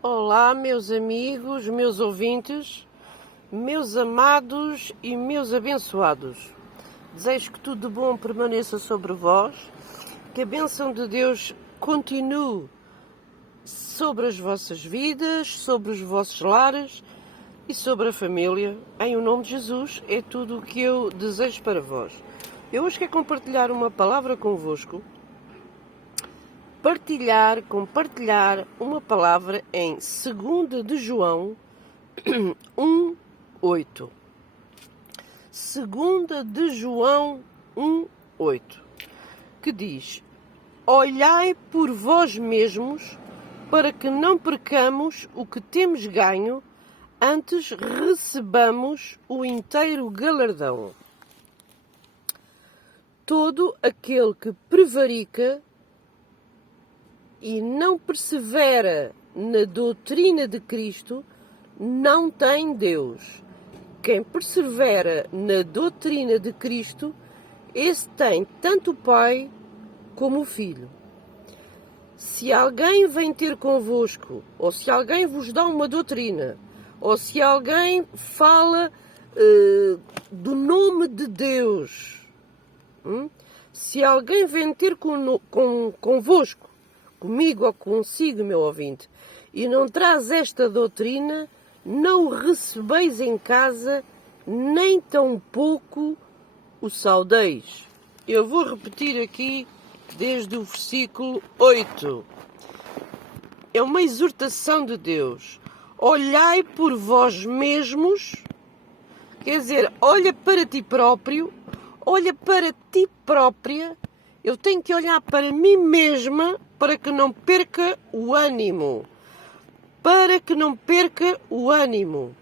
Olá, meus amigos, meus ouvintes, meus amados e meus abençoados. Desejo que tudo de bom permaneça sobre vós, que a bênção de Deus continue sobre as vossas vidas, sobre os vossos lares e sobre a família. Em o nome de Jesus é tudo o que eu desejo para vós. Eu hoje quero compartilhar uma palavra convosco. Compartilhar uma palavra em 2 de João 1:8. 2 de João 1:8, que diz: Olhai por vós mesmos, para que não percamos o que temos ganho, antes recebamos o inteiro galardão. Todo aquele que prevarica e não persevera na doutrina de Cristo, não tem Deus. Quem persevera na doutrina de Cristo, esse tem tanto o Pai como o Filho. Se alguém vem ter convosco, ou se alguém vos dá uma doutrina, ou se alguém fala do nome de Deus, se alguém vem ter convosco, comigo ou consigo, meu ouvinte, e não traz esta doutrina, não o recebeis em casa, nem tampouco o saudeis. Eu vou repetir aqui desde o versículo 8. É uma exortação de Deus. Olhai por vós mesmos, quer dizer, olha para ti próprio, olha para ti própria. Eu tenho que olhar para mim mesma para que não perca o ânimo. Para que não perca o ânimo.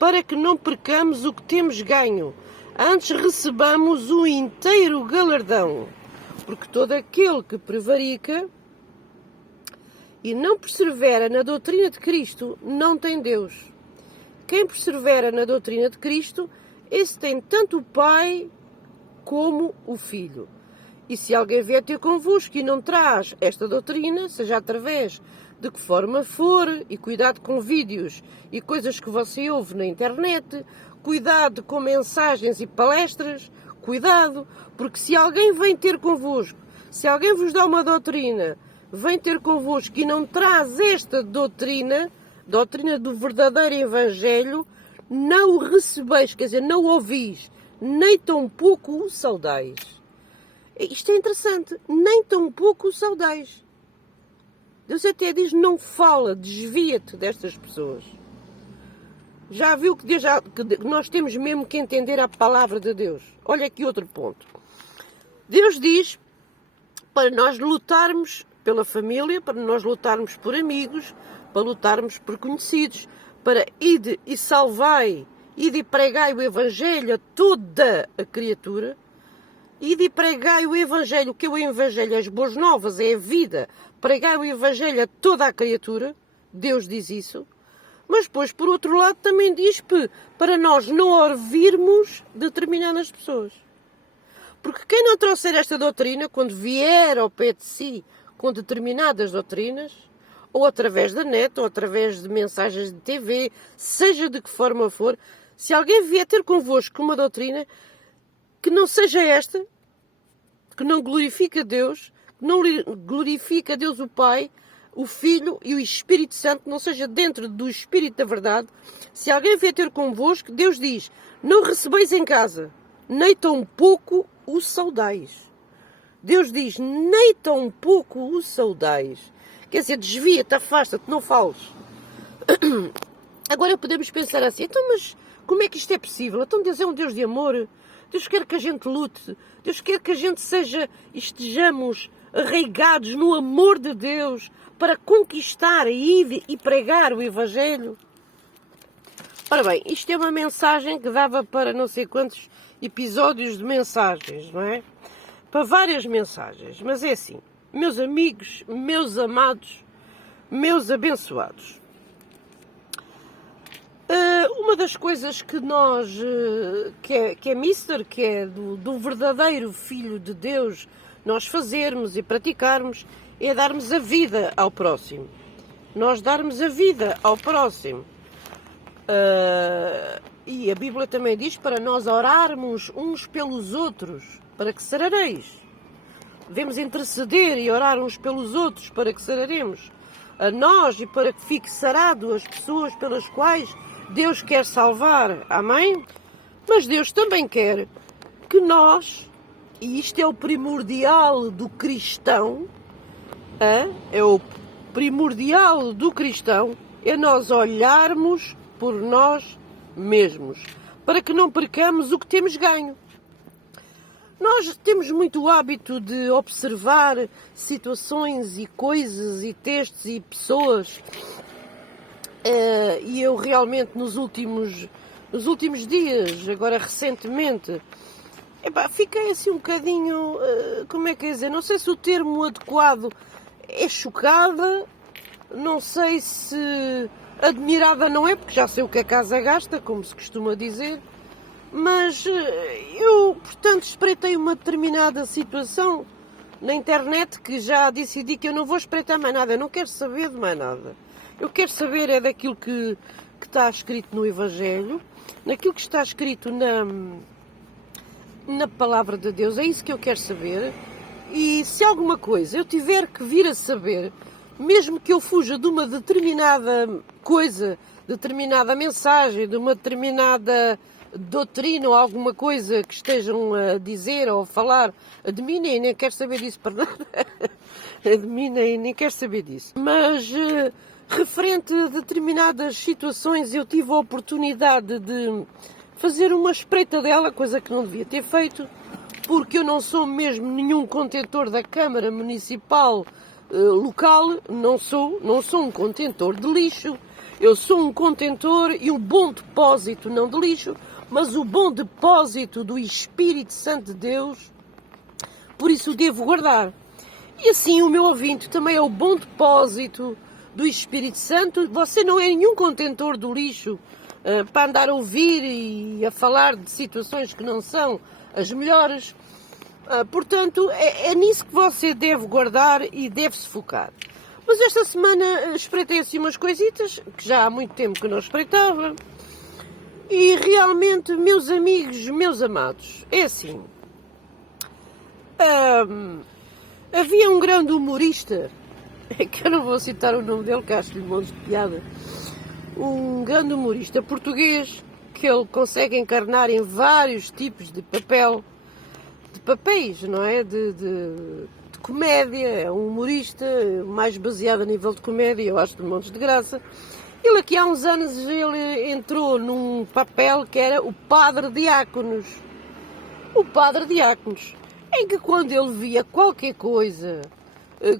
Para que não percamos o que temos ganho. Antes recebamos o inteiro galardão. Porque todo aquele que prevarica e não persevera na doutrina de Cristo não tem Deus. Quem persevera na doutrina de Cristo, esse tem tanto o Pai como o Filho. E se alguém vier ter convosco e não traz esta doutrina, seja através de que forma for, e cuidado com vídeos e coisas que você ouve na internet, cuidado com mensagens e palestras, cuidado, porque se alguém vem ter convosco, se alguém vos dá uma doutrina, vem ter convosco e não traz esta doutrina do verdadeiro Evangelho, não o recebeis, quer dizer, não o ouvis, nem tampouco o saudais. Isto é interessante, nem tão pouco o saudais. Deus até diz, não fala, desvia-te destas pessoas. Já viu que nós temos mesmo que entender a palavra de Deus. Olha aqui outro ponto. Deus diz para nós lutarmos pela família, para nós lutarmos por amigos, para lutarmos por conhecidos, para ide e salvai, ide e pregai o Evangelho a toda a criatura. Ide e pregai o Evangelho, o que é o Evangelho? As boas novas, é a vida. Pregai o Evangelho a toda a criatura. Deus diz isso. Mas depois, por outro lado, também diz para nós não ouvirmos determinadas pessoas. Porque quem não trouxer esta doutrina, quando vier ao pé de si com determinadas doutrinas, ou através da net, ou através de mensagens de TV, seja de que forma for, se alguém vier ter convosco uma doutrina que não seja esta, que não glorifica Deus, que não glorifica Deus o Pai, o Filho e o Espírito Santo, não seja dentro do Espírito da verdade, se alguém vier ter convosco, Deus diz, não recebeis em casa, nem tampouco o saudais. Deus diz, nem tampouco o saudais. Quer dizer, desvia-te, afasta-te, não fales. Agora podemos pensar assim, então mas como é que isto é possível? Então Deus é um Deus de amor. Deus quer que a gente lute. Deus quer que a gente estejamos arraigados no amor de Deus para conquistar e pregar o Evangelho. Ora bem, isto é uma mensagem que dava para não sei quantos episódios de mensagens, não é? Para várias mensagens. Mas é assim, meus amigos, meus amados, meus abençoados. Uma das coisas que nós, que é mister, que é do verdadeiro Filho de Deus, nós fazermos e praticarmos, é darmos a vida ao próximo. nós darmos a vida ao próximo. E a Bíblia também diz para nós orarmos uns pelos outros, para que sarareis. Devemos interceder e orar uns pelos outros para que sararemos a nós e para que fique sarado as pessoas pelas quais Deus quer salvar. Amém? Mas Deus também quer que nós, e isto é o primordial do cristão, é o primordial do cristão, é nós olharmos por nós mesmos, para que não percamos o que temos ganho. Nós temos muito o hábito de observar situações e coisas e textos e pessoas, e eu realmente nos últimos dias, agora recentemente, fiquei assim um bocadinho, como é que é dizer, não sei se o termo adequado é chocada, não sei se admirada não é, porque já sei o que a casa gasta, como se costuma dizer, mas eu, portanto, espreitei uma determinada situação na internet que já decidi que eu não vou espreitar mais nada, eu não quero saber de mais nada. Eu quero saber é daquilo que está escrito no Evangelho, naquilo que está escrito na Palavra de Deus, é isso que eu quero saber. E se alguma coisa eu tiver que vir a saber, mesmo que eu fuja de uma determinada coisa, determinada mensagem, de uma determinada doutrina ou alguma coisa que estejam a dizer ou a falar de mim, nem quero saber disso para nada, de mim nem quero saber disso. Mas referente a determinadas situações, eu tive a oportunidade de fazer uma espreita dela, coisa que não devia ter feito, porque eu não sou mesmo nenhum contentor da Câmara Municipal local, não sou um contentor de lixo, eu sou um contentor e um bom depósito, não de lixo, mas o bom depósito do Espírito Santo de Deus, por isso o devo guardar. E assim o meu ouvinte também é o bom depósito do Espírito Santo. Você não é nenhum contentor do lixo para andar a ouvir e a falar de situações que não são as melhores. Portanto, é nisso que você deve guardar e deve-se focar. Mas esta semana espreitei assim umas coisitas que já há muito tempo que não espreitava. E realmente, meus amigos, meus amados, é assim. Havia um grande humorista, que eu não vou citar o nome dele, que acho-lhe um monte de piada. Um grande humorista português, que ele consegue encarnar em vários tipos de papéis, não é? De comédia, é um humorista mais baseado a nível de comédia, eu acho de montes de graça. Ele aqui há uns anos ele entrou num papel que era o Padre Diáconos. O Padre Diáconos, em que quando ele via qualquer coisa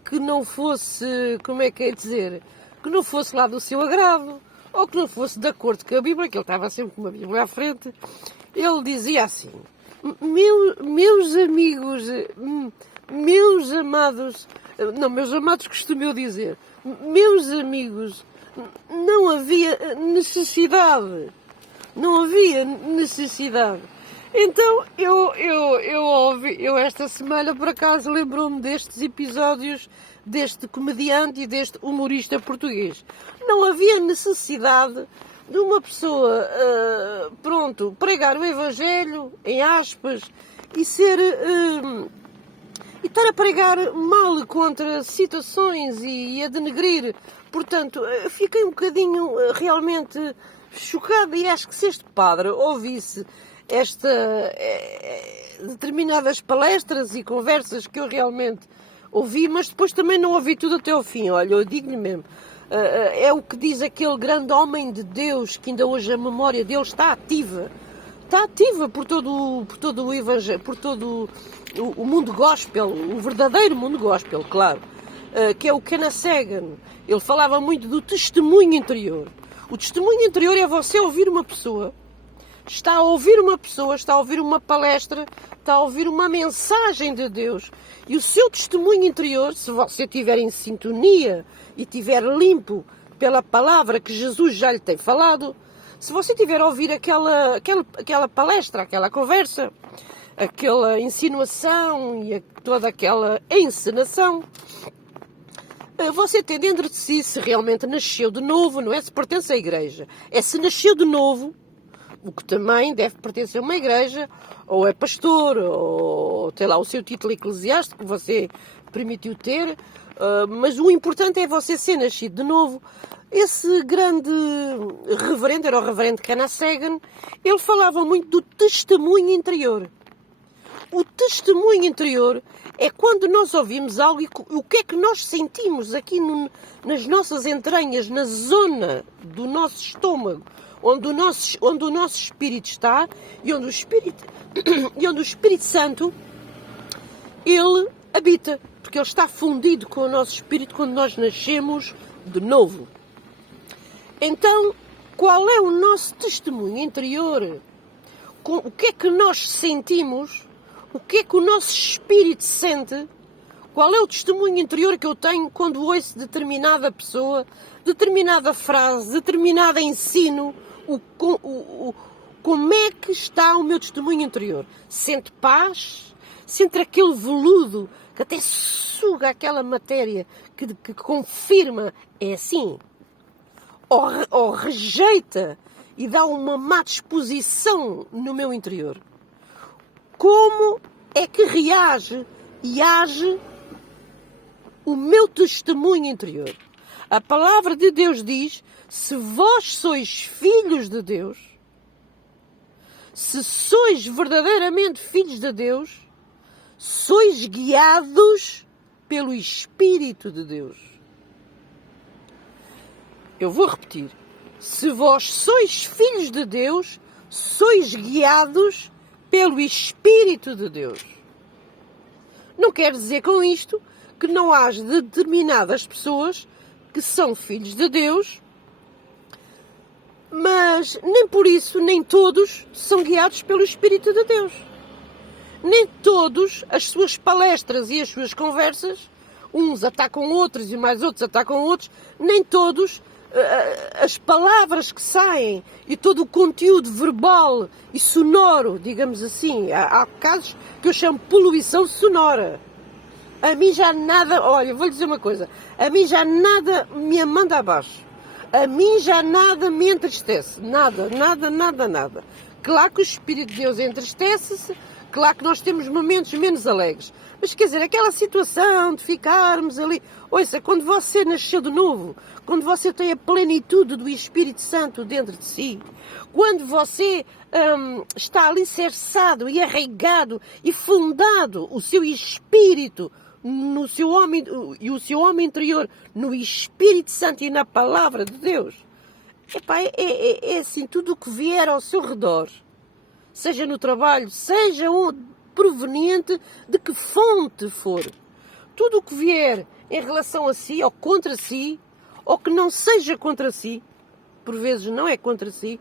que não fosse, como é que é dizer, que não fosse lá do seu agrado, ou que não fosse de acordo com a Bíblia, que ele estava sempre com uma Bíblia à frente, ele dizia assim: meus amigos, meus amados, não, meus amados costumo eu dizer, meus amigos, não havia necessidade. Não havia necessidade. Então, eu esta semana, por acaso, lembrou-me destes episódios deste comediante e deste humorista português. Não havia necessidade de uma pessoa, pregar o Evangelho, em aspas, e ser... e estar a pregar mal contra situações e a denegrir. Portanto, fiquei um bocadinho realmente chocada e acho que se este padre ouvisse determinadas palestras e conversas que eu realmente ouvi, mas depois também não ouvi tudo até ao fim, olha, eu digo-lhe mesmo, é o que diz aquele grande homem de Deus, que ainda hoje a memória dele está ativa por todo o Evangelho, por todo o mundo gospel, o verdadeiro mundo gospel, claro, que é o Kenneth Hagin. Ele falava muito do testemunho interior. O testemunho interior é você ouvir uma pessoa, está a ouvir uma palestra, está a ouvir uma mensagem de Deus, e o seu testemunho interior, se você estiver em sintonia e estiver limpo pela palavra que Jesus já lhe tem falado, se você estiver a ouvir aquela palestra, aquela conversa, aquela insinuação e toda aquela encenação, Você tem dentro de si, se realmente nasceu de novo, não é se pertence à igreja, é se nasceu de novo, o que também deve pertencer a uma igreja, ou é pastor, ou tem lá o seu título eclesiástico que você permitiu ter, mas o importante é você ser nascido de novo. Esse grande reverendo, era o reverendo Kenneth Hagin, ele falava muito do testemunho interior. O testemunho interior é quando nós ouvimos algo e o que é que nós sentimos aqui nas nossas entranhas, na zona do nosso estômago, onde o nosso espírito está e onde o Espírito Santo, ele habita, porque ele está fundido com o nosso espírito quando nós nascemos de novo. Então, qual é o nosso testemunho interior? O que é que nós sentimos? O que é que o nosso espírito sente? Qual é o testemunho interior que eu tenho quando ouço determinada pessoa, determinada frase, determinado ensino? Como é que está o meu testemunho interior? Sente paz? Sente aquele veludo que até suga aquela matéria que confirma? É assim? Ou rejeita e dá uma má disposição no meu interior? Como é que reage e age o meu testemunho interior? A palavra de Deus diz: se vós sois filhos de Deus, se sois verdadeiramente filhos de Deus, sois guiados pelo Espírito de Deus. Eu vou repetir. Se vós sois filhos de Deus, sois guiados pelo Espírito de Deus. Não quer dizer com isto que não haja determinadas pessoas que são filhos de Deus, mas nem por isso, nem todos são guiados pelo Espírito de Deus. Nem todos, as suas palestras e as suas conversas, uns atacam outros e mais outros atacam outros, nem todos as palavras que saem e todo o conteúdo verbal e sonoro, digamos assim, há casos que eu chamo poluição sonora. A mim já nada, olha, vou-lhe dizer uma coisa, a mim já nada me manda abaixo, a mim já nada me entristece, nada. Claro que o Espírito de Deus entristece-se, claro que nós temos momentos menos alegres, mas quer dizer, aquela situação de ficarmos ali, ouça, quando você nasceu de novo, quando você tem a plenitude do Espírito Santo dentro de si, quando você está alicerçado e arraigado e fundado o seu espírito no seu homem e o seu homem interior no Espírito Santo e na Palavra de Deus, epá, é assim, tudo o que vier ao seu redor, seja no trabalho, seja proveniente de que fonte for, tudo o que vier em relação a si ou contra si, ou que não seja contra si, por vezes não é contra si,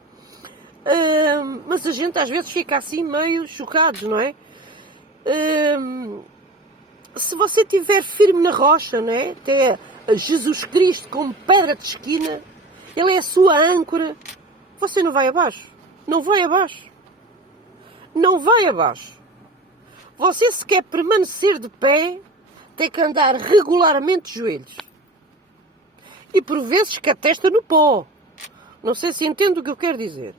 mas a gente às vezes fica assim meio chocados, não é? Se você estiver firme na rocha, não é? Até Jesus Cristo como pedra de esquina, Ele é a sua âncora, você não vai abaixo. Não vai abaixo. Não vai abaixo. Você, se quer permanecer de pé, tem que andar regularmente de joelhos. E por vezes com a testa no pó. Não sei se entende o que eu quero dizer.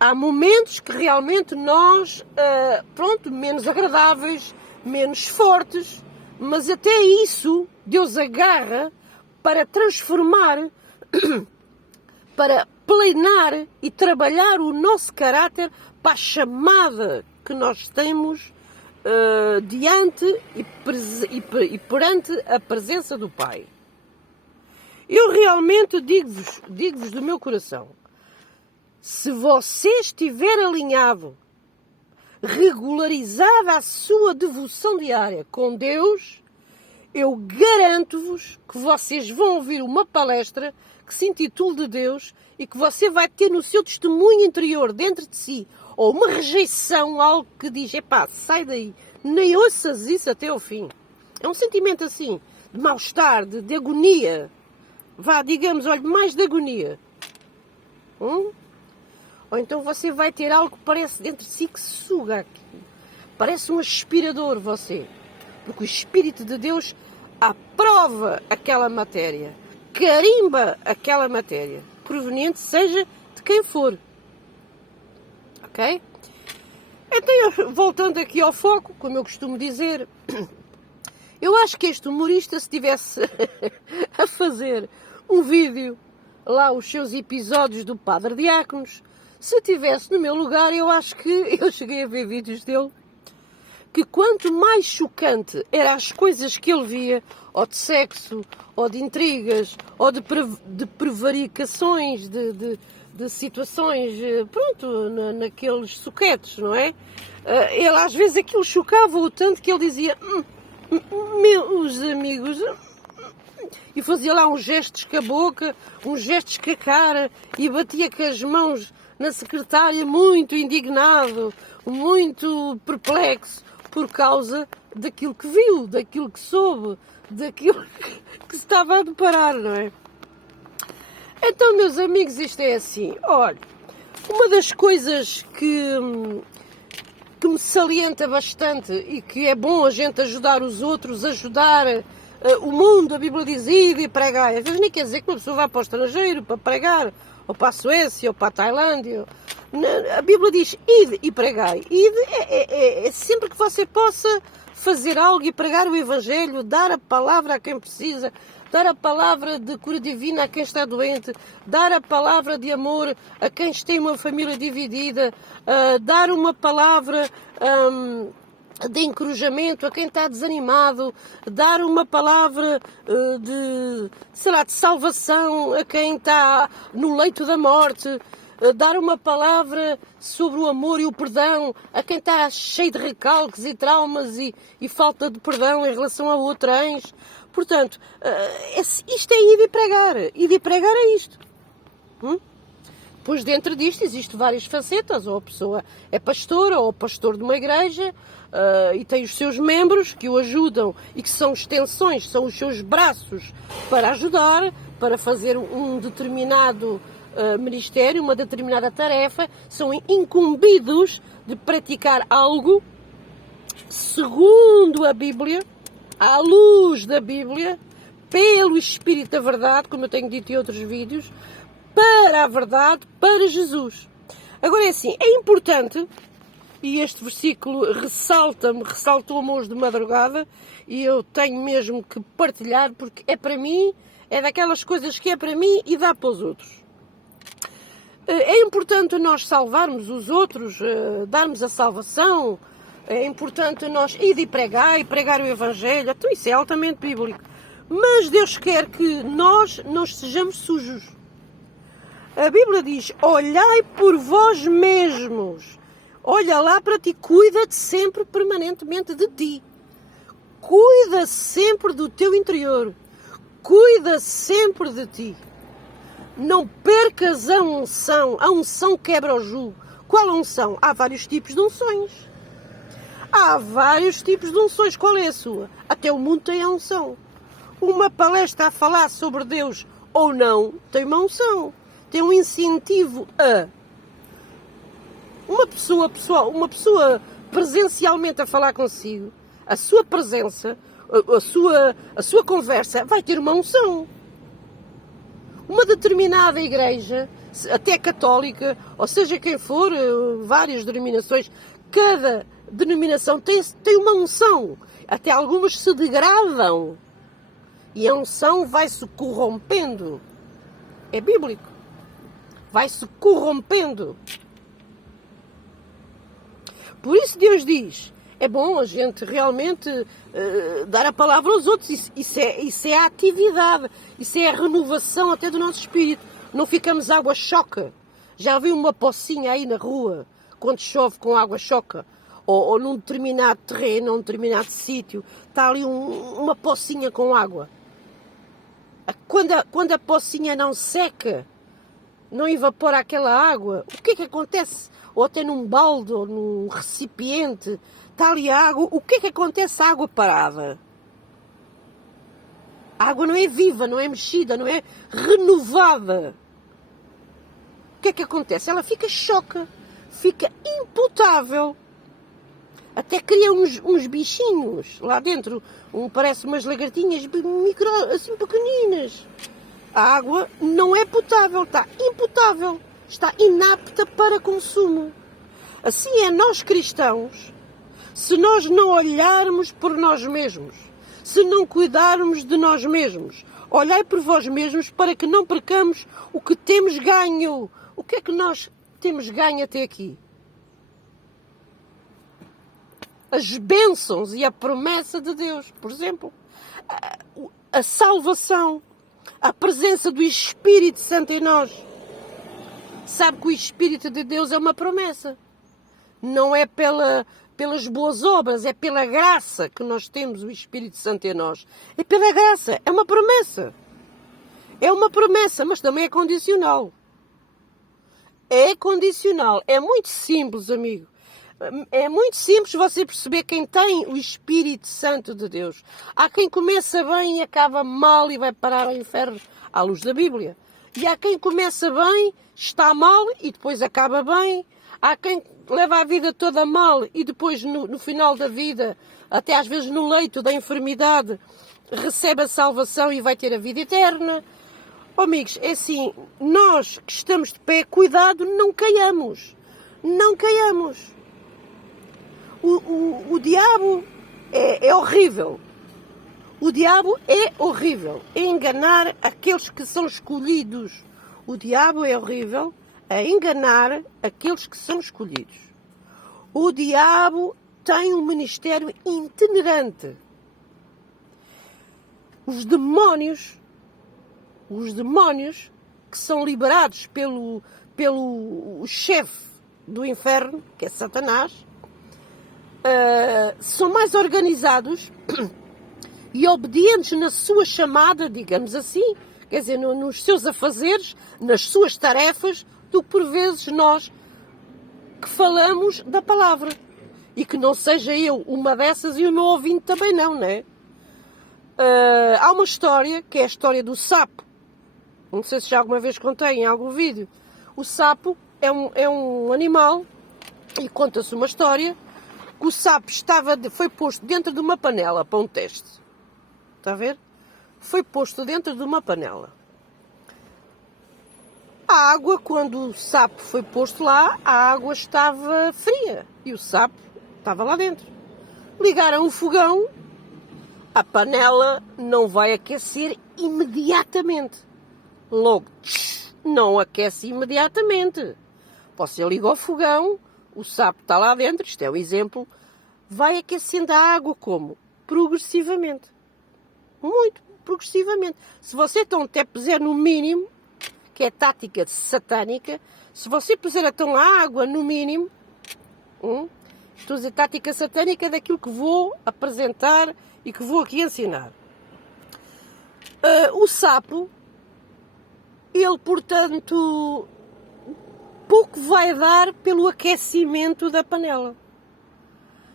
Há momentos que realmente nós, menos agradáveis, menos fortes, mas até isso Deus agarra para transformar, para planear e trabalhar o nosso caráter para a chamada que nós temos diante e perante a presença do Pai. Eu realmente digo-vos do meu coração, se você estiver alinhado, regularizada a sua devoção diária com Deus, eu garanto-vos que vocês vão ouvir uma palestra que se intitula de Deus e que você vai ter no seu testemunho interior, dentro de si, ou uma rejeição, algo que diz, epá, sai daí, nem ouças isso até ao fim. É um sentimento assim, de mal-estar, de agonia. Vá, digamos, olha, mais de agonia. Ou então você vai ter algo que parece dentro de si que suga aqui. Parece um aspirador, você. Porque o Espírito de Deus aprova aquela matéria, carimba aquela matéria, proveniente seja de quem for. Ok? Então, voltando aqui ao foco, como eu costumo dizer, eu acho que este humorista, se estivesse a fazer um vídeo, lá os seus episódios do Padre Diáconos, se estivesse no meu lugar, eu acho que eu cheguei a ver vídeos dele, que quanto mais chocante eram as coisas que ele via, ou de sexo, ou de intrigas, ou de prevaricações, de situações, pronto, naqueles soquetes, não é? Ele às vezes aquilo chocava-o tanto que ele dizia, meus amigos, e fazia lá uns gestos com a boca, uns gestos com a cara, e batia com as mãos na secretária muito indignado, muito perplexo, por causa daquilo que viu, daquilo que soube, daquilo que se estava a deparar, não é? Então, meus amigos, isto é assim, olha, uma das coisas que me salienta bastante e que é bom a gente ajudar os outros, ajudar o mundo, a Bíblia diz, ide e pregai. Às vezes nem quer dizer que uma pessoa vá para o estrangeiro para pregar, ou para a Suécia, ou para a Tailândia. A Bíblia diz, ide e pregai. Ide é sempre que você possa fazer algo e pregar o Evangelho, dar a palavra a quem precisa, dar a palavra de cura divina a quem está doente, dar a palavra de amor a quem tem uma família dividida, dar uma palavra de encorajamento a quem está desanimado, dar uma palavra de salvação a quem está no leito da morte, dar uma palavra sobre o amor e o perdão a quem está cheio de recalques e traumas e falta de perdão em relação a outrens. Portanto, isto é ir e pregar. Ir e pregar é isto. Depois, dentro disto, existem várias facetas. Ou a pessoa é pastora ou pastor de uma igreja e tem os seus membros que o ajudam e que são extensões, são os seus braços para ajudar, para fazer um determinado ministério, uma determinada tarefa, são incumbidos de praticar algo segundo a Bíblia, à luz da Bíblia, pelo Espírito da Verdade, como eu tenho dito em outros vídeos, para a verdade, para Jesus. Agora é assim, é importante, e este versículo ressaltou-me hoje de madrugada, e eu tenho mesmo que partilhar, porque é para mim, é daquelas coisas que é para mim e dá para os outros. É importante nós salvarmos os outros, darmos a salvação, é importante nós ir e pregar o Evangelho, então isso é altamente bíblico. Mas Deus quer que nós não sejamos sujos. A Bíblia diz, olhai por vós mesmos, olha lá para ti, cuida-te sempre permanentemente de ti. Cuida sempre do teu interior, cuida sempre de ti. Não percas a unção quebra o jugo. Qual a unção? Há vários tipos de unções. Há vários tipos de unções. Qual é a sua? Até o mundo tem a unção. Uma palestra a falar sobre Deus ou não tem uma unção. Tem um incentivo a. Uma pessoa presencialmente a falar consigo, a sua presença, a sua conversa vai ter uma unção. Uma determinada igreja, até católica, ou seja quem for, várias denominações, cada denominação tem uma unção. Até algumas se degradam. E a unção vai-se corrompendo. É bíblico. Vai-se corrompendo. Por isso Deus diz, é bom a gente realmente dar a palavra aos outros. Isso é a atividade, isso é a renovação até do nosso espírito. Não ficamos água choca. Já vi uma pocinha aí na rua, quando chove com água choca, ou num determinado terreno, num determinado sítio, está ali uma pocinha com água. Quando a pocinha não seca, não evapora aquela água, o que é que acontece? Ou até num balde ou num recipiente, está ali a água, o que é que acontece à água parada? A água não é viva, não é mexida, não é renovada. O que é que acontece? Ela fica choca, fica impotável. Até cria uns bichinhos lá dentro. Parece umas lagartinhas micro, assim pequeninas. A água não é potável, está impotável. Está inapta para consumo. Assim é nós cristãos, se nós não olharmos por nós mesmos, se não cuidarmos de nós mesmos. Olhai por vós mesmos para que não percamos o que temos ganho. O que é que nós temos ganho até aqui? As bênçãos e a promessa de Deus, por exemplo. A salvação, a presença do Espírito Santo em nós. Sabe que o Espírito de Deus é uma promessa. Não é pelas boas obras, é pela graça que nós temos o Espírito Santo em nós. É pela graça, é uma promessa. É uma promessa, mas também é condicional. É condicional, é muito simples, amigo. É muito simples você perceber quem tem o Espírito Santo de Deus. Há quem começa bem e acaba mal e vai parar ao inferno, à luz da Bíblia. E há quem começa bem, está mal e depois acaba bem. Há quem leva a vida toda mal e depois no final da vida, até às vezes no leito da enfermidade, recebe a salvação e vai ter a vida eterna. Oh, amigos, é assim, nós que estamos de pé, cuidado, não caiamos. Não caiamos. O diabo é horrível. O diabo é horrível. É enganar aqueles que são escolhidos. O diabo é horrível a enganar aqueles que são escolhidos. O diabo tem um ministério itinerante. Os demónios que são liberados pelo chefe do inferno, que é Satanás, são mais organizados e obedientes na sua chamada, digamos assim, quer dizer, nos seus afazeres, nas suas tarefas, do que por vezes nós que falamos da palavra. E que não seja eu uma dessas e o meu ouvinte também não é? Há uma história, que é a história do sapo. Não sei se já alguma vez contei em algum vídeo. O sapo é um animal e conta-se uma história que o sapo foi posto dentro de uma panela para um teste. Está a ver? Foi posto dentro de uma panela. A água, quando o sapo foi posto lá, a água estava fria e o sapo estava lá dentro. Ligaram o fogão, a panela não vai aquecer imediatamente. Logo, não aquece imediatamente. Você liga o fogão, o sapo está lá dentro, isto é o exemplo, vai aquecendo a água como? Progressivamente. Muito progressivamente. Se você então até puser no mínimo, que é tática satânica, se você puser então a água no mínimo, estou a dizer tática satânica daquilo que vou apresentar e que vou aqui ensinar. O sapo, ele, portanto, pouco vai dar pelo aquecimento da panela.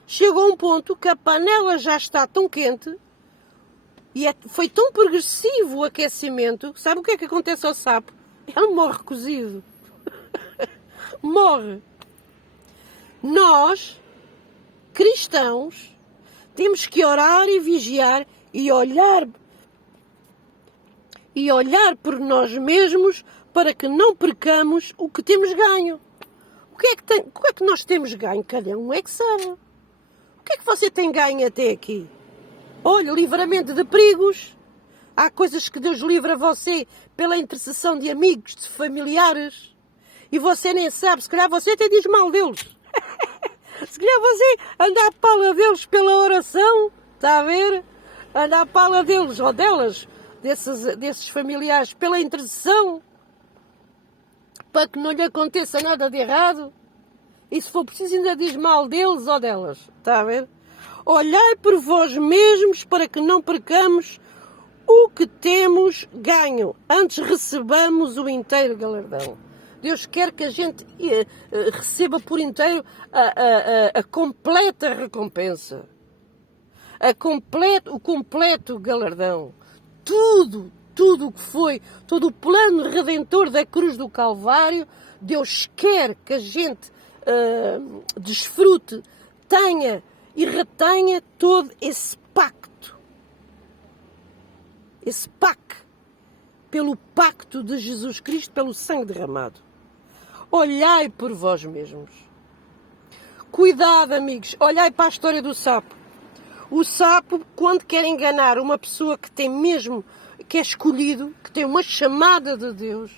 Chegou a um ponto que a panela já está tão quente e foi tão progressivo o aquecimento, sabe o que é que acontece ao sapo? Ele morre cozido. Morre. Nós, cristãos, temos que orar e vigiar e olhar por nós mesmos para que não percamos o que temos ganho. O que é que nós temos ganho? Cada um é que sabe. O que é que você tem ganho até aqui? Olha, livramento de perigos. Há coisas que Deus livra você pela intercessão de amigos, de familiares. E você nem sabe. Se calhar você até diz mal deles. Se calhar você anda à pala deles pela oração. Está a ver? Anda à pala deles ou delas, desses familiares, pela intercessão. Para que não lhe aconteça nada de errado. E se for preciso ainda diz mal deles ou delas. Está a ver? Olhai por vós mesmos para que não percamos o que temos ganho. Antes recebamos o inteiro galardão. Deus quer que a gente receba por inteiro a completa recompensa. O completo galardão. Tudo o que foi, todo o plano redentor da cruz do Calvário, Deus quer que a gente desfrute, tenha e retenha todo esse pacto. Esse pacto pelo pacto de Jesus Cristo, pelo sangue derramado. Olhai por vós mesmos. Cuidado, amigos. Olhai para a história do sapo. O sapo, quando quer enganar uma pessoa que tem mesmo, que é escolhido, que tem uma chamada de Deus,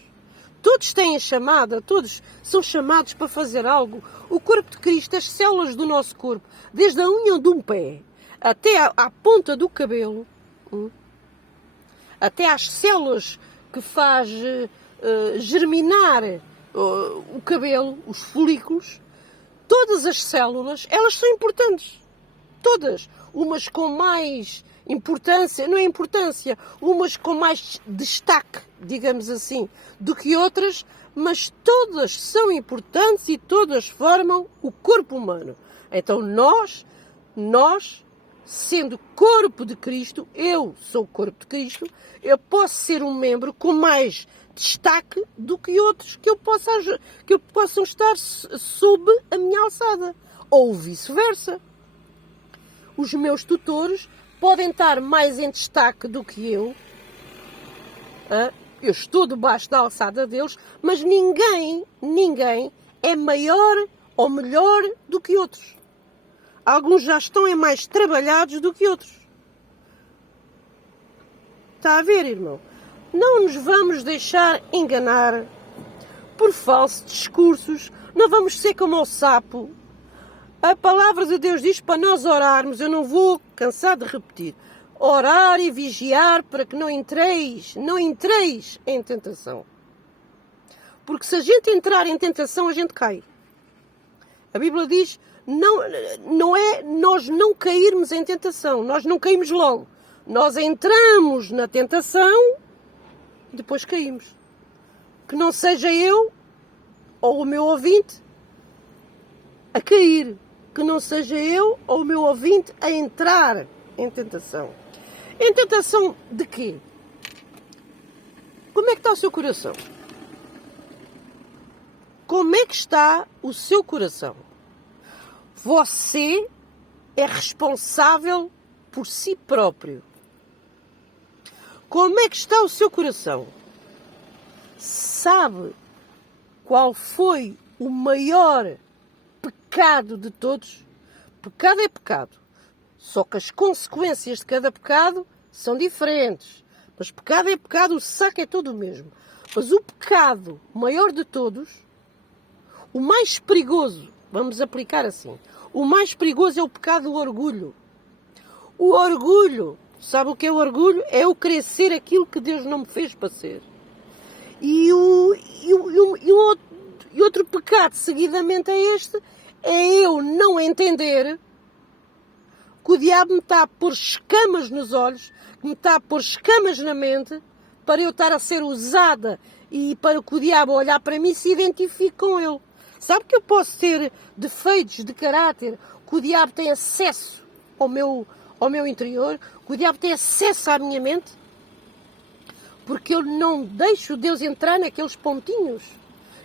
todos têm a chamada, todos são chamados para fazer algo. O corpo de Cristo, as células do nosso corpo, desde a unha de um pé até à ponta do cabelo, até às células que faz germinar o cabelo, os folículos, todas as células, elas são importantes. Todas. Umas com mais importância, não é importância, umas com mais destaque, digamos assim, do que outras, mas todas são importantes e todas formam o corpo humano. Então nós, sendo corpo de Cristo, eu sou o corpo de Cristo, eu posso ser um membro com mais destaque do que outros que possam estar sob a minha alçada. Ou vice-versa. Os meus tutores podem estar mais em destaque do que eu. Eu estou debaixo da alçada deles, mas ninguém é maior ou melhor do que outros. Alguns já estão mais trabalhados do que outros. Está a ver, irmão? Não nos vamos deixar enganar por falsos discursos. Não vamos ser como o sapo. A palavra de Deus diz para nós orarmos. Eu não vou cansar de repetir. Orar e vigiar para que não entreis em tentação. Porque se a gente entrar em tentação, a gente cai. A Bíblia diz, não é nós não cairmos em tentação. Nós não caímos logo. Nós entramos na tentação, depois caímos. Que não seja eu ou o meu ouvinte a cair. Que não seja eu ou o meu ouvinte a entrar em tentação. Em tentação de quê? Como é que está o seu coração? Como é que está o seu coração? Você é responsável por si próprio. Como é que está o seu coração? Sabe qual foi o maior pecado de todos? Pecado é pecado. Só que as consequências de cada pecado são diferentes. Mas pecado é pecado, o saco é todo o mesmo. Mas o pecado maior de todos, o mais perigoso, vamos aplicar assim, o mais perigoso é o pecado do orgulho. O orgulho, sabe o que é o orgulho? É eu querer ser aquilo que Deus não me fez para ser. E outro pecado, seguidamente a este, é eu não entender que o diabo me está a pôr escamas nos olhos, que me está a pôr escamas na mente, para eu estar a ser usada e para que o diabo olhar para mim e se identifique com ele. Sabe que eu posso ter defeitos de caráter, que o diabo tem acesso ao meu interior, que o diabo tem acesso à minha mente? Porque eu não deixo Deus entrar naqueles pontinhos.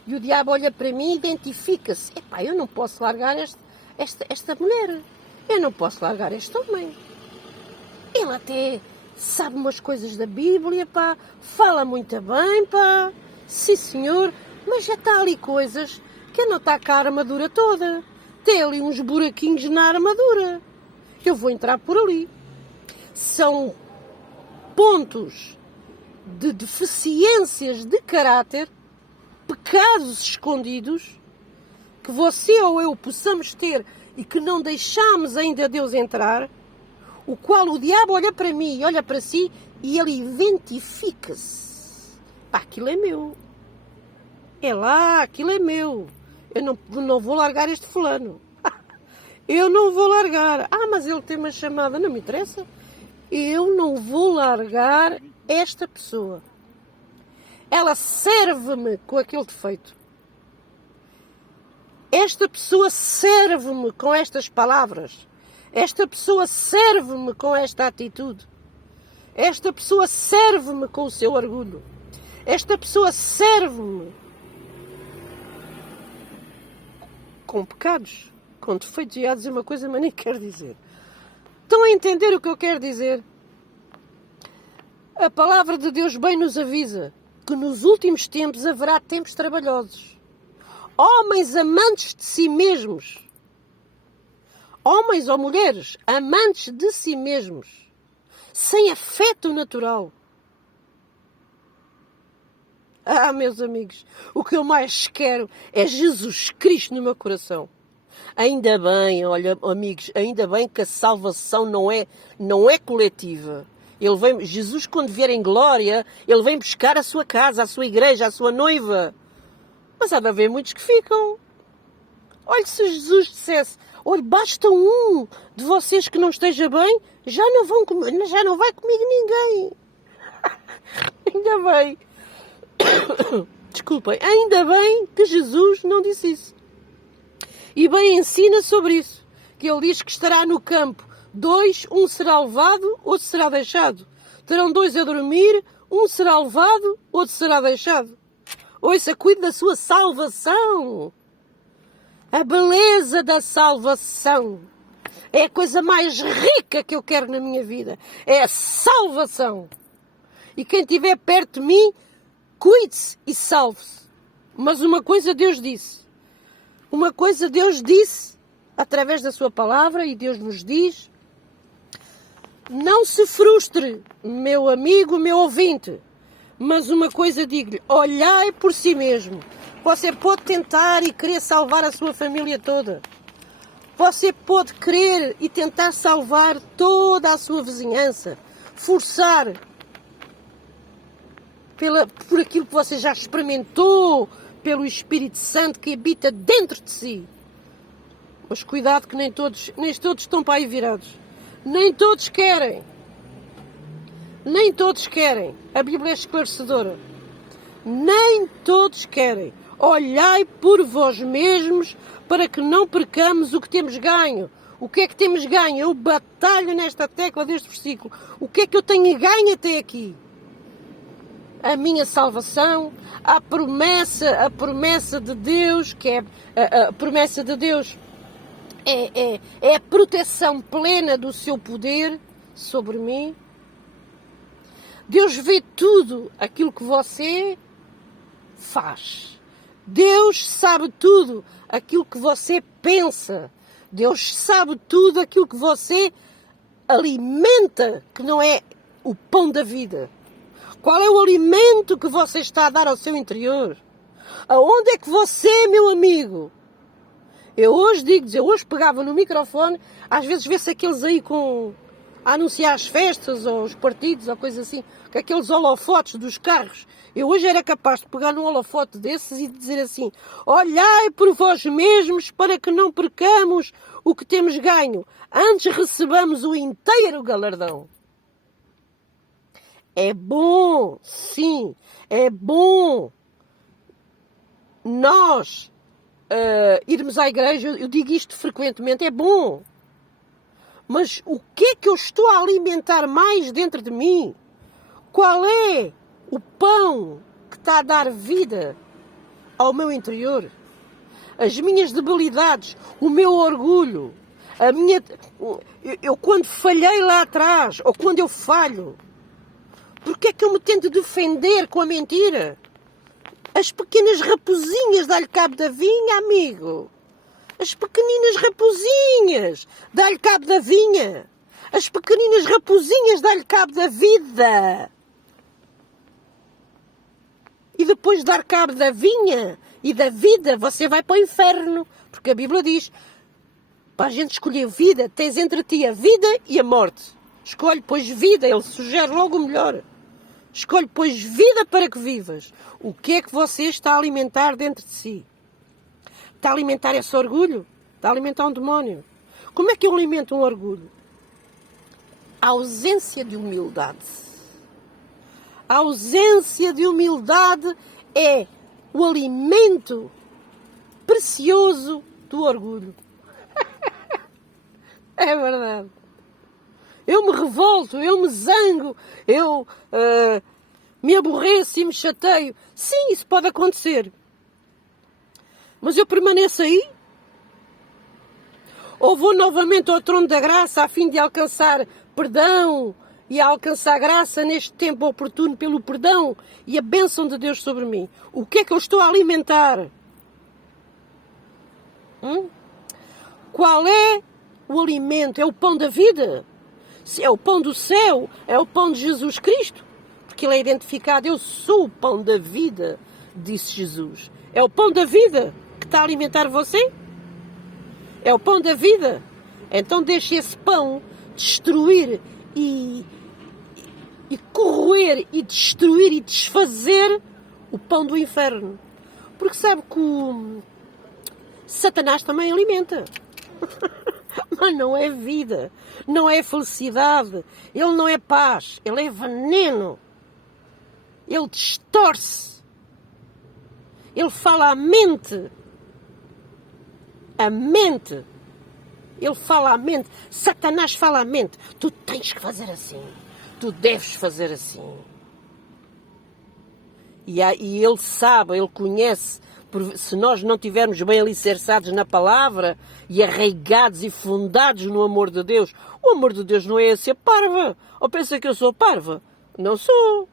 E o diabo olha para mim e identifica-se. Epá, eu não posso largar esta mulher. Eu não posso largar este homem. Ele até sabe umas coisas da Bíblia, pá. Fala muito bem, pá. Sim, senhor. Mas já está ali coisas que não está cá a armadura toda. Tem ali uns buraquinhos na armadura. Eu vou entrar por ali. São pontos de deficiências de caráter, pecados escondidos, que você ou eu possamos ter e que não deixamos ainda Deus entrar, o qual o diabo olha para mim e olha para si e ele identifica-se. Pá, aquilo é meu. É lá, aquilo é meu. Eu não vou largar este fulano. Eu não vou largar. Ah, mas ele tem uma chamada. Não me interessa. Eu não vou largar esta pessoa. Ela serve-me com aquele defeito. Esta pessoa serve-me com estas palavras. Esta pessoa serve-me com esta atitude. Esta pessoa serve-me com o seu orgulho. Esta pessoa serve-me com pecados. Com defeitos ia dizer uma coisa, mas nem quero dizer. Estão a entender o que eu quero dizer? A palavra de Deus bem nos avisa que nos últimos tempos haverá tempos trabalhosos. Homens amantes de si mesmos. Homens ou mulheres amantes de si mesmos. Sem afeto natural. Ah, meus amigos, o que eu mais quero é Jesus Cristo no meu coração. Ainda bem, olha, amigos, ainda bem que a salvação não é coletiva. Jesus, quando vier em glória, Ele vem buscar a sua casa, a sua igreja, a sua noiva. Mas há de haver muitos que ficam. Olha, se Jesus dissesse, olha, basta um de vocês que não esteja bem, já não vai comigo ninguém. Ainda bem. Desculpem, ainda bem que Jesus não disse isso. E bem ensina sobre isso. Que Ele diz que estará no campo 2, um será levado, outro será deixado. Terão 2 a dormir, um será levado, outro será deixado. Ouça, cuide da sua salvação. A beleza da salvação é a coisa mais rica que eu quero na minha vida. É a salvação. E quem estiver perto de mim, cuide-se e salve-se. Mas uma coisa Deus disse. Uma coisa Deus disse através da sua palavra, e Deus nos diz: não se frustre, meu amigo, meu ouvinte, mas uma coisa digo-lhe: olhai por si mesmo. Você pode tentar e querer salvar a sua família toda. Você pode querer e tentar salvar toda a sua vizinhança. Forçar por aquilo que você já experimentou, pelo Espírito Santo que habita dentro de si. Mas cuidado que nem todos estão para aí virados. Nem todos querem. Nem todos querem. A Bíblia é esclarecedora. Nem todos querem. Olhai por vós mesmos para que não percamos o que temos ganho. O que é que temos ganho? Eu batalho nesta tecla deste versículo. O que é que eu tenho ganho até aqui? A minha salvação, a promessa de Deus, que é a promessa de Deus é a proteção plena do seu poder sobre mim. Deus vê tudo aquilo que você faz. Deus sabe tudo aquilo que você pensa. Deus sabe tudo aquilo que você alimenta, que não é o pão da vida. Qual é o alimento que você está a dar ao seu interior? Aonde é que você, meu amigo? Eu hoje pegava no microfone, às vezes vê-se aqueles aí a anunciar as festas, ou os partidos, ou coisa assim, com aqueles holofotes dos carros. Eu hoje era capaz de pegar num holofote desses e dizer assim: olhai por vós mesmos para que não percamos o que temos ganho, antes recebamos o inteiro galardão. É bom, sim, é bom nós irmos à igreja. Eu digo isto frequentemente, é bom. Mas o que é que eu estou a alimentar mais dentro de mim? Qual é o pão que está a dar vida ao meu interior? As minhas debilidades, o meu orgulho, eu quando falhei lá atrás, ou quando eu falho, porque é que eu me tento defender com a mentira? As pequenas raposinhas dá-lhe cabo da vinha, amigo. As pequeninas raposinhas dá-lhe cabo da vinha. As pequeninas raposinhas dá-lhe cabo da vida. E depois de dar cabo da vinha e da vida, você vai para o inferno. Porque a Bíblia diz, para a gente escolher vida, tens entre ti a vida e a morte. Escolhe, pois, vida. Ele sugere logo o melhor. Escolhe, pois, vida para que vivas. O que é que você está a alimentar dentro de si? Está a alimentar esse orgulho? Está a alimentar um demónio? Como é que eu alimento um orgulho? A ausência de humildade. A ausência de humildade é o alimento precioso do orgulho. É verdade. Eu me revolto, eu me zango, eu me aborreço e me chateio. Sim, isso pode acontecer. Mas eu permaneço aí. Ou vou novamente ao trono da graça a fim de alcançar perdão e a alcançar graça neste tempo oportuno pelo perdão e a bênção de Deus sobre mim? O que é que eu estou a alimentar? Qual é o alimento? É o pão da vida? Se é o pão do céu? É o pão de Jesus Cristo? Porque ele é identificado, eu sou o pão da vida, disse Jesus. É o pão da vida que está a alimentar você? É o pão da vida? Então deixe esse pão destruir e corroer e destruir e desfazer o pão do inferno. Porque sabe que o Satanás também alimenta. Mas não é vida, não é felicidade, ele não é paz, ele é veneno. Ele distorce. Ele fala a mente. A mente. Ele fala a mente. Satanás fala a mente. Tu tens que fazer assim. Tu deves fazer assim. E ele sabe, ele conhece. Se nós não estivermos bem alicerçados na palavra e arraigados e fundados no amor de Deus, o amor de Deus não é ser parva. Ou pensa que eu sou parva? Não sou.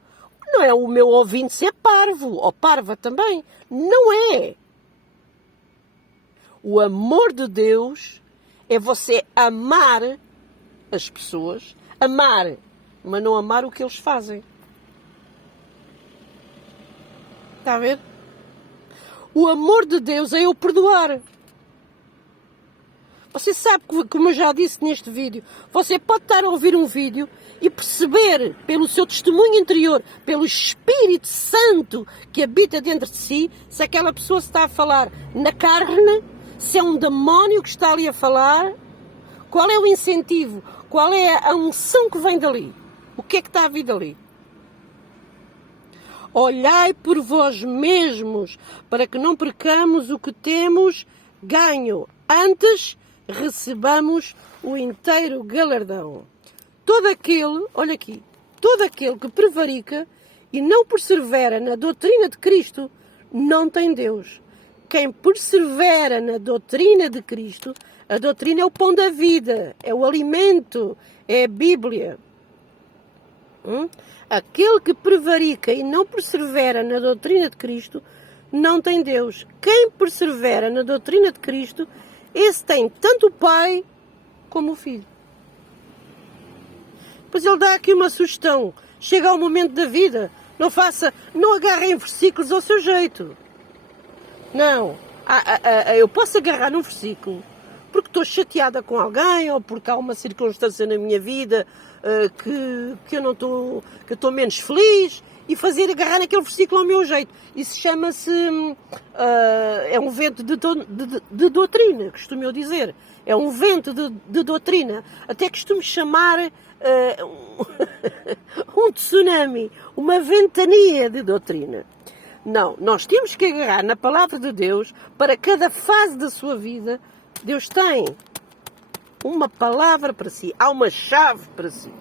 Não é o meu ouvinte ser parvo, ou parva também. Não é. O amor de Deus é você amar as pessoas, amar, mas não amar o que eles fazem. Está a ver? O amor de Deus é eu perdoar. Você sabe, como eu já disse neste vídeo, você pode estar a ouvir um vídeo e perceber pelo seu testemunho interior, pelo Espírito Santo que habita dentro de si, se aquela pessoa está a falar na carne, se é um demónio que está ali a falar, qual é o incentivo, qual é a unção que vem dali, o que é que está a vir dali. Olhai por vós mesmos, para que não percamos o que temos ganho. Antes recebamos o inteiro galardão. Todo aquele, olha aqui, todo aquele que prevarica e não persevera na doutrina de Cristo, não tem Deus. Quem persevera na doutrina de Cristo, a doutrina é o pão da vida, é o alimento, é a Bíblia. Aquele que prevarica e não persevera na doutrina de Cristo, não tem Deus. Quem persevera na doutrina de Cristo, esse tem tanto o Pai como o Filho. Pois ele dá aqui uma sugestão. Chega ao momento da vida, não agarrem versículos ao seu jeito. Não. Eu posso agarrar num versículo porque estou chateada com alguém ou porque há uma circunstância na minha vida que eu não estou, que eu estou menos feliz e agarrar naquele versículo ao meu jeito. Isso chama-se é um vento de doutrina, costumo eu dizer. É um vento de doutrina. Até costumo chamar um tsunami, uma ventania de doutrina. Não, nós temos que agarrar na palavra de Deus para cada fase da sua vida. Deus tem uma palavra para si, há uma chave para si.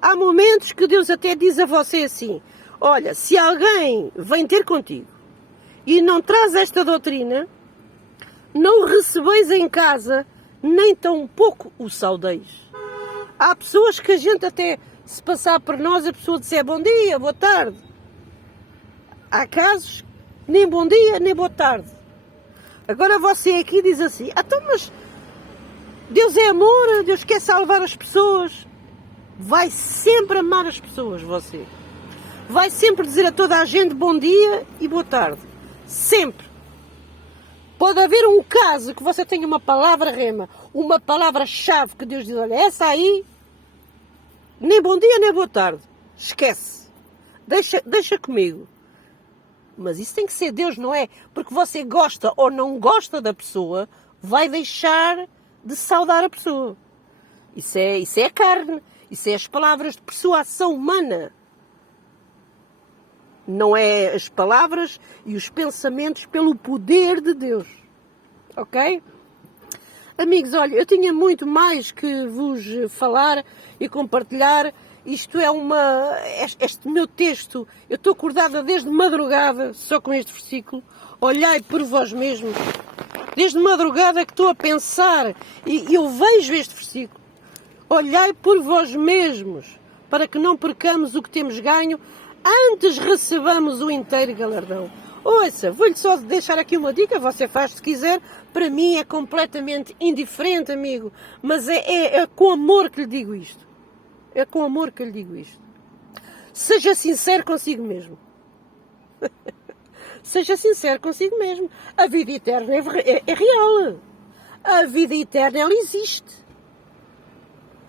Há momentos que Deus até diz a você assim: olha, se alguém vem ter contigo e não traz esta doutrina, não o recebeis em casa, nem tão pouco o saudeis. Há pessoas que a gente até, se passar por nós, a pessoa disser bom dia, boa tarde. Há casos, nem bom dia, nem boa tarde. Agora você aqui diz assim: então, mas Deus é amor, Deus quer salvar as pessoas. Vai sempre amar as pessoas, você. Vai sempre dizer a toda a gente bom dia e boa tarde. Sempre. Pode haver um caso que você tenha uma palavra rema, uma palavra-chave que Deus diz: olha, essa aí, nem bom dia, nem boa tarde. Esquece. Deixa comigo. Mas isso tem que ser Deus, não é? Porque você gosta ou não gosta da pessoa, vai deixar de saudar a pessoa. Isso é a carne. Isso é as palavras de persuasão humana. Não é as palavras e os pensamentos pelo poder de Deus. Ok? Amigos, olha, eu tinha muito mais que vos falar e compartilhar. Isto é este meu texto, eu estou acordada desde madrugada, só com este versículo. Olhai por vós mesmos. desde madrugada que estou a pensar, e eu vejo este versículo. Olhai por vós mesmos, para que não percamos o que temos ganho, antes recebamos o inteiro galardão. Ouça, vou-lhe só deixar aqui uma dica, você faz se quiser, para mim é completamente indiferente, amigo, mas é com amor que lhe digo isto. É com amor que lhe digo isto. Seja sincero consigo mesmo. Seja sincero consigo mesmo. A vida eterna é real. A vida eterna, ela existe.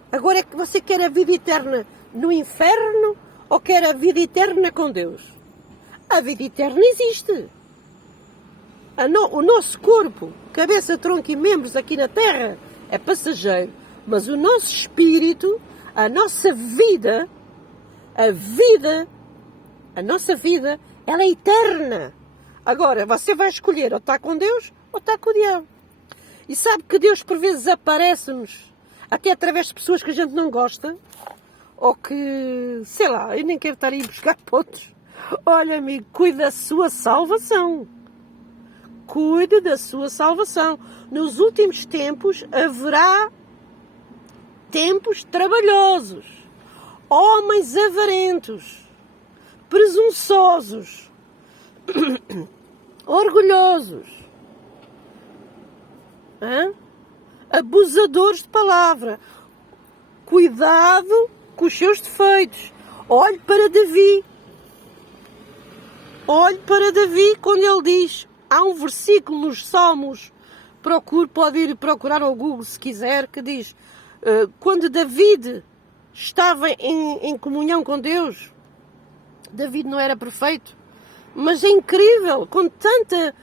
Agora é que você quer a vida eterna no inferno ou quer a vida eterna com Deus? A vida eterna existe. O nosso corpo, cabeça, tronco e membros aqui na Terra é passageiro. Mas o nosso espírito, a nossa vida, a nossa vida, ela é eterna. Agora, você vai escolher ou está com Deus ou está com o diabo. E sabe que Deus por vezes aparece-nos, até através de pessoas que a gente não gosta, ou que, sei lá, eu nem quero estar aí buscar pontos. Olha, amigo, cuide da sua salvação. Cuide da sua salvação. Nos últimos tempos haverá tempos trabalhosos, homens avarentos, presunçosos, orgulhosos, abusadores de palavra. Cuidado com os seus defeitos. Olhe para Davi. Olhe para Davi quando ele diz, há um versículo nos Salmos, pode ir procurar ao Google se quiser, que diz, quando David estava em comunhão com Deus, David não era perfeito, mas é incrível, com tanta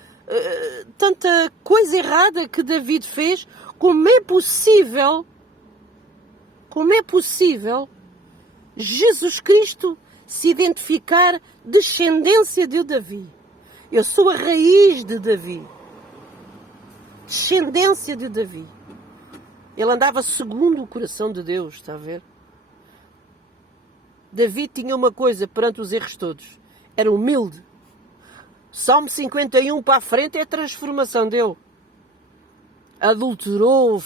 coisa errada que David fez, como é possível Jesus Cristo se identificar descendência de Davi? Eu sou a raiz de Davi. Descendência de Davi. Ele andava segundo o coração de Deus, está a ver? Davi tinha uma coisa perante os erros todos. Era humilde. Salmo 51 para a frente é a transformação dele. Adulterou,